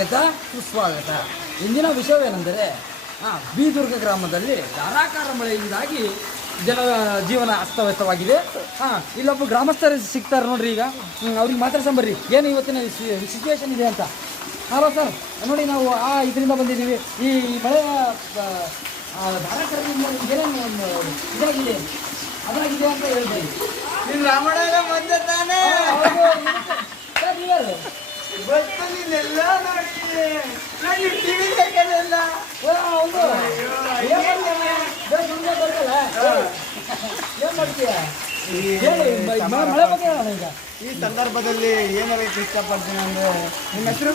ಸ್ವಾಗತ ಸುಸ್ವಾಗತ. ಇಂದಿನ ವಿಷಯವೇನೆಂದರೆ ಬೀದುರ್ಗ ಗ್ರಾಮದಲ್ಲಿ ಧಾರಾಕಾರ ಮಳೆಯಿಂದಾಗಿ ಜನ ಜೀವನ ಅಸ್ತವ್ಯಸ್ತವಾಗಿದೆ. ಇಲ್ಲೊಬ್ಬ ಗ್ರಾಮಸ್ಥರು ಸಿಗ್ತಾರೆ ನೋಡ್ರಿ. ಈಗ ಅವ್ರಿಗೆ ಮಾತಾಡ್ಸಂಬರ್ರಿ ಏನು ಇವತ್ತಿನ ಸಿಚುವೇಶನ್ ಇದೆ ಅಂತ. ಹಲೋ ಸರ್, ನೋಡಿ ನಾವು ಇದರಿಂದ ಬಂದಿದ್ದೀವಿ. ಈ ಮಳೆಯ ಧಾರಾಕಾರದಿಂದ ಏನೇನು ಇದಾಗಿದೆ ಅದಾಗಿದೆ ಅಂತ ಹೇಳ್ತೀವಿ. ನೀನು ರಾಮಣ್ಣ ಬಂದ ತಾನೇ ಸರ್ ನೀವ್ಯಾರು? ಬಸ್ಸಲ್ಲಿಲ್ಲ ನೋಡಿ, ನಾನು ಟಿವಿ ತಗೊಂಡೆಲ್ಲ. ಹೌದು, ಏನು ಮಾಡ್ತೀಯ? ಮಳೆ ಬಗ್ಗೆ ಹೇಳೋಣ. ಈಗ ಈ ಸಂದರ್ಭದಲ್ಲಿ ಏನಾರ ಇಷ್ಟಪಡ್ತೀನಿ ಅಂದರೆ ನಿಮ್ಮ ಹೆಸರು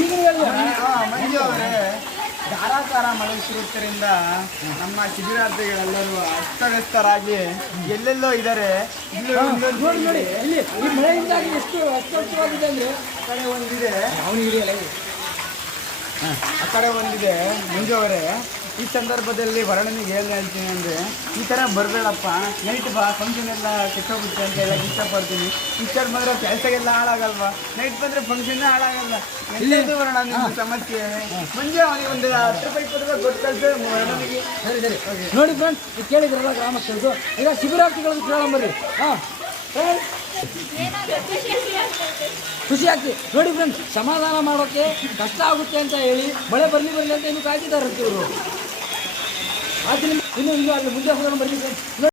ಈಗ ಹೇಳಿ. ಮಂಜು ಅವರೇ, ಧಾರಾಕಾರ ಮಳೆ ಸುರುವುದರಿಂದ ನಮ್ಮ ಶಿಬಿರಾರ್ಥಿಗಳೆಲ್ಲರೂ ಅಸ್ತವ್ಯಸ್ತರಾಗಿ ಎಲ್ಲೆಲ್ಲೋ ಇದ್ದಾರೆ. ನೋಡಿ ನೋಡಿ, ಇಲ್ಲಿ ಈ ಮಳೆಯಿಂದಾಗಿ ಎಷ್ಟು ಅಸ್ತವ್ಯಸ್ತವಾಗಿದೆ ಅಂದರೆ ಆ ಕಡೆ ಒಂದಿದೆ, ಅವನಿಗೆ ಆ ಕಡೆ ಒಂದಿದೆ. ಮಂಜು ಅವರೇ, ಈ ಸಂದರ್ಭದಲ್ಲಿ ವರ್ಣನಿಗೆ ಏನು ಹೇಳ್ತೀನಿ ಅಂದರೆ, ಈ ಥರ ಬರಬೇಡಪ್ಪ, ನೈಟ್ ಬಾ, ಫಂಕ್ಷನ್ ಎಲ್ಲ ಕೆಟ್ಟೋಗುತ್ತೆ ಅಂತ ಹೇಳಕ್ಕೆ ಇಷ್ಟಪಡ್ತೀನಿ. ಈ ಥರ ಬಂದರೆ ಕೆಲಸಗೆಲ್ಲ ಹಾಳಾಗಲ್ವಾ? ನೈಟ್ ಬಂದರೆ ಫಂಕ್ಷನ್ ಹಾಳಾಗಲ್ಲ. ಎಲ್ಲೇದು ವರ್ಣ ನಿಮ್ಮ ಸಮಸ್ಯೆ? ಮಂಜು ಅವನಿಗೆ ಒಂದು 10 ರೂಪಾಯಿ 20 ರೂಪಾಯಿ ಕೊಟ್ಟು ಕಳಿಸಿ ವರ್ಣನಿಗೆ. ಸರಿ ಸರಿ ನೋಡಿ ಫ್ರೆಂಡ್ಸ್, ಈಗ ಕೇಳಿದ್ರಲ್ಲ ಗ್ರಾಮಸ್ಥರು. ಈಗ ಶಿಬಿರಾರ್ಥಿಗಳಿಗೆ ಕೇಳಂಬರ್ರಿ. ಖುಷಿ ಆಗ್ತಿ ನೋಡಿ ಫ್ರೆಂಡ್ಸ್. ಸಮಾಧಾನ ಮಾಡೋಕ್ಕೆ ಕಷ್ಟ ಆಗುತ್ತೆ ಅಂತ ಹೇಳಿ ಮಳೆ ಬರಲಿ ಅಂತ ಇನ್ನು ಕಾಯ್ತಿದ್ದಾರೆ ಇವರು. ಆದ್ದರಿಂದ ಇನ್ನು ಅಲ್ಲಿ ಮುಂದೆ ಹೋಗೋಣ ಬರ್ಲಿ ಫ್ರೆಂಡ್ಸ್.